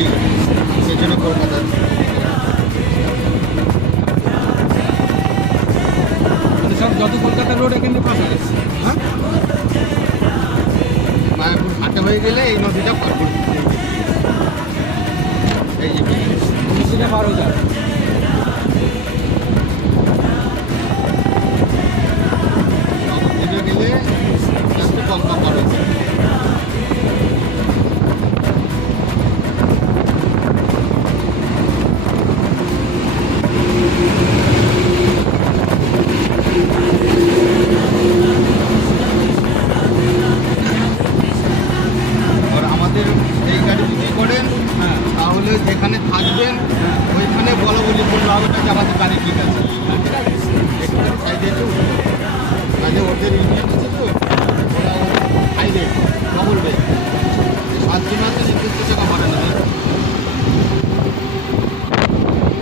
শিলিগুড়ি, সেই জন্য কলকাতা। সব যত কলকাতা রোড এখানে পাশে গেছে। হ্যাঁ, মায়াপুর ঘাটে হয়ে গেলে এই নদীটা পার করে দিতে হবে। এই যে নদীটা পার হয়ে যাবে। নদীটা গেলে একটু গঙ্গা পার হয়ে যাবে। আর আমাদের এই গাড়ি যদি করেন হ্যাঁ, তাহলে যেখানে থাকবেন ওইখানে বলা বলি করলে হবে না যে আমাদের গাড়ি ঠিক আছে। একটু সাইডে একটু কাজে ওদের ইউনিয়ন আছে তো, ওরা হাইরে ডবল বে 7 দিন আছে, নির্দিষ্ট টাকা মারে না।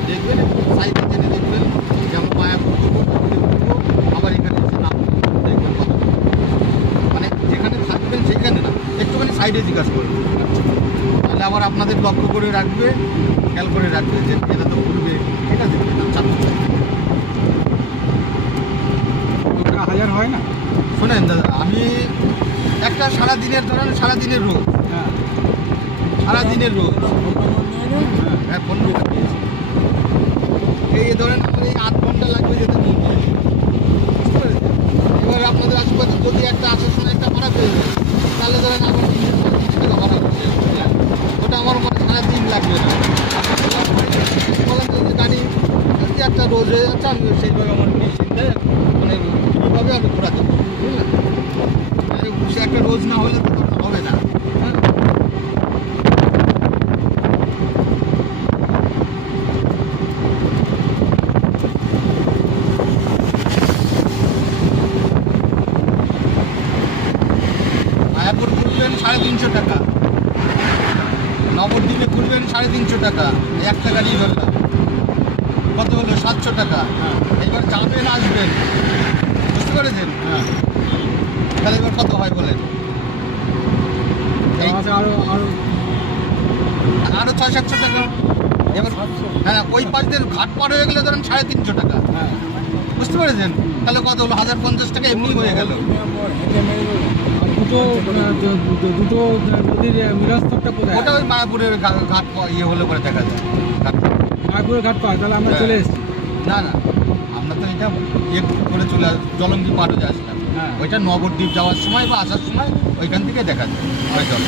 দেখবেন সাইডে জেনে দেখবেন, যেমন মায়াপুর করবো, আবার এখানে এসে নাম দেখবেন কত। মানে যেখানে থাকবেন সেখানে না, একটুখানি সাইডে জিজ্ঞাসা করবেন, তাহলে আবার আপনাদের লক্ষ্য করে রাখবে, খেয়াল করে রাখবে যে এটা তো ঘুরবে, ঠিক আছে, চালু থাকবে। ওটা হাজার হয় না। শোনেন দাদা, আমি একটা সারাদিনের ধরেন, সারাদিনের রোজ, হ্যাঁ, সারাদিনের রোজ, হ্যাঁ, 15 টাকা দিয়েছি। এই ধরেন আমার এই 8 ঘন্টা লাগবে যেতে বলতে, বুঝতে পেরেছেন? এবার আপনাদের আশেপাশে যদি একটা আসার সময় একটা ভাড়া পেয়ে যায়, তাহলে ধরেন আমার 30 টাকা ভাড়া করতে হবে। ওটা আমার মনে সারাদিন লাগবে না। বলেন যদি গাড়ি যদি একটা রোজ হয়ে যাচ্ছে, আমি সেইভাবে আমার নিশ্চিন্তে মানে কীভাবে আমি ঘোরাতে পারবো, বুঝলেন? সে একটা রোজ না হলে তো তখন হবে না। হ্যাঁ, মায়াপুর ঘুরবেন 350 টাকা, নবদ্বীপে ঘুরবেন 350 টাকা, একটা গাড়ি ধরলাম, কত হলো 700 টাকা। এবার যাবেন আসবেন, বুঝতে পেরেছেন? হ্যাঁ, তাহলে এবার কত হয় বলেন? এই আরো আরো আরও 600-700 টাকা। এবার হ্যাঁ, ওই পাশ দিয়ে ঘাট পার হয়ে গেলে ধরেন 350 টাকা, হ্যাঁ, বুঝতে পেরেছেন? তাহলে কত হলো? 1050 টাকা এমনি হয়ে গেল। আর দুটো নদীর মিলনস্থলটা কোথায়? ওটা ওই মায়াপুরের ঘাট ইয়ে হলে পরে দেখা যায়। মায়াপুরের ঘাট পার, তাহলে আমরা চলে এসেছি। না না, আমরা তো এটা ইয়ে করে চলে জলঙ্গি পার হয়ে আসলাম। হ্যাঁ। ওইটা নবদ্বীপ যাওয়ার সময় বা আসার সময় ওইখান থেকে দেখা যায় ওই জল।